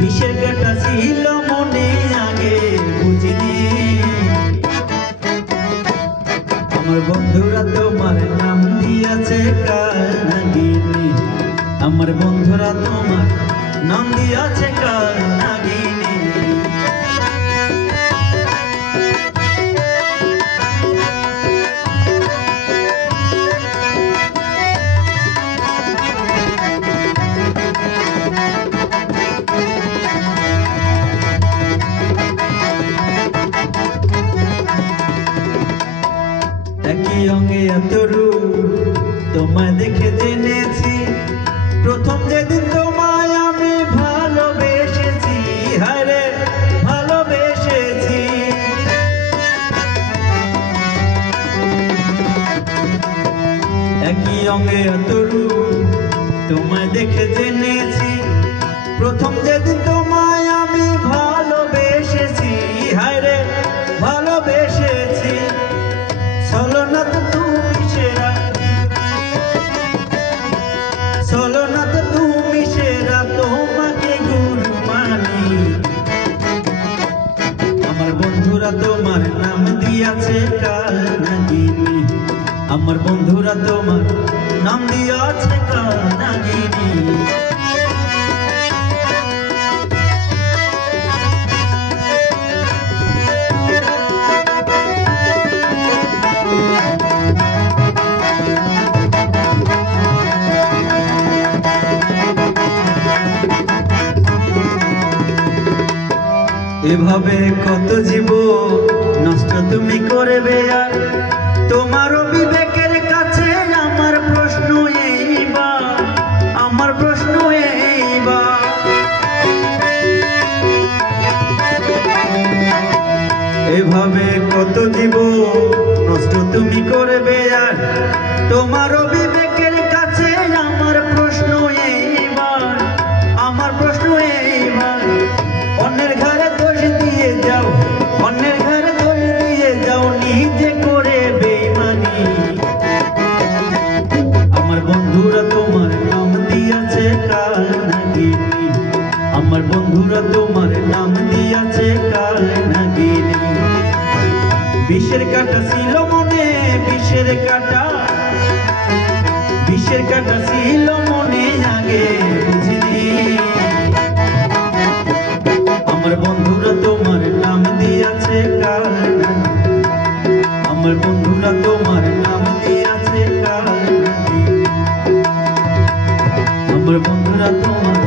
বিষের কাটা ছিল মনে আগে বুঝিনি। আমার বন্ধুরা তোমার নাম দিয়েছে কালনাগিনী, আমার বন্ধুরা তোমার নাম দিয়েছে কালনাগিনী। একই অঙ্গে এত রূপ তোমায় দেখে জেনেছি, প্রথম যেদিন তোমায় আমি ভালোবেসেছি, হায়রে ভালোবেসেছি। একই অঙ্গে এত রূপ তোমায় দেখে জেনেছি, প্রথম যেদিন তোমায় আমি ভালোবেসেছি, হায়রে ভালোবেসেছি। ছলনা তো তুমি সেরা, ছলনা তো তুমি সেরা, তোমাকে গুরু মানি। আমার বন্ধুরা তোমার নাম দিয়েছে কালনাগিনী, আমার বন্ধুরা তোমার নাম দিয়েছে কালনাগিনী। এভাবে কত জীবন নষ্ট তুমি করবে আর, তোমারও বিবেকের কাছে আমার প্রশ্ন এইবার, আমার প্রশ্ন এইবার। এভাবে কত জীবন নষ্ট তুমি করবে আর, তোমারও বিবেকের কাছে আমার প্রশ্ন এইবার, আমার প্রশ্ন এইবার। অন্যের ঘরে দোষ দিয়ে যাও, অন্যের ঘরে দোষ দিয়ে যাও, নিজে করে বেঈমানি। আমার বন্ধুরা তোমার নাম দিয়েছে কালনাগিনী, আমার বন্ধুরা তোমার নাম দিয়েছে কালনাগিনী। বিষের কাটা ছিল মনে, বিষের কাটা, বিষের কাটা ছিল মনে আগে বুঝিনি। আমার বন্ধুরা তোমার নাম দিয়েছে কালনাগিনী, আমার বন্ধুরা তোমার নাম দিয়েছে কালনাগিনী, আমার বন্ধুরা তোমার